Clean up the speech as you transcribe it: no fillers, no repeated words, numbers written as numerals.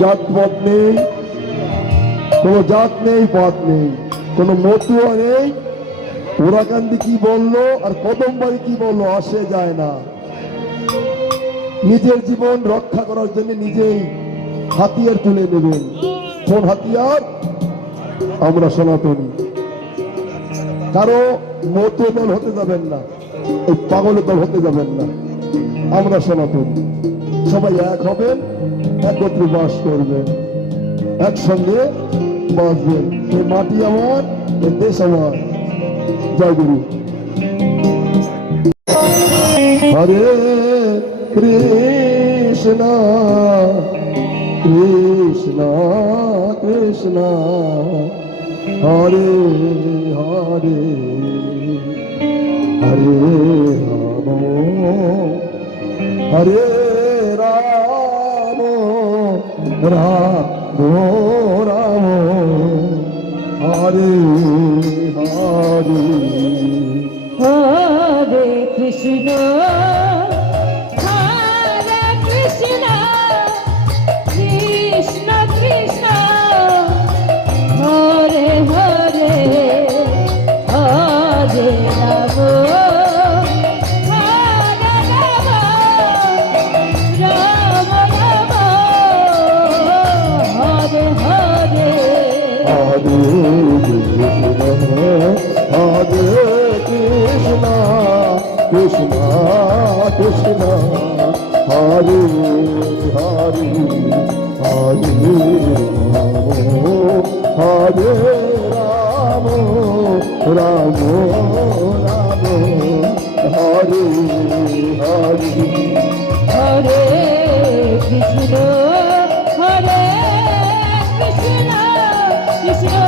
জাত পথ নেই, কোনো জাত নেই, পথ নেই, কোনো মতুয়া নেই। ওরাকান্দি কি বললো আর কদমবাড়ি কি বললো আসে যায় না। নিজের জীবন রক্ষা করার জন্য নিজেই হাতিয়ার তুলে নেবেন। কোন হাতিয়ার? আমরা সনাতনী। কারো মতো দল হতে যাবেন না, এই পাগলের দল হতে যাবেন না। আমরা সনাতনী, সবাই এক হবেন, একত্রে বাস করবেন, একসঙ্গে বাঁচবেন। এই মাটি আমার, এই দেশ আমার। জয় গুরু। হরে কৃষ্ণ কৃষ্ণ কৃষ্ণ হরে হরে হরে রাম হরে রাম রাম রাম হরে হরে হরে কৃষ্ণ হরে কৃষ্ণ কৃষ্ণ কৃষ্ণ হরে হরে হরে রাম হরে রাম রাম রাম হরে হরে হরে কৃষ্ণ কৃষ্ণ কৃষ্ণ হরে হরে হরে হরে রাম রাম রাম হরে হরে হরে কৃষ্ণ হরে কৃষ্ণ কৃষ্ণ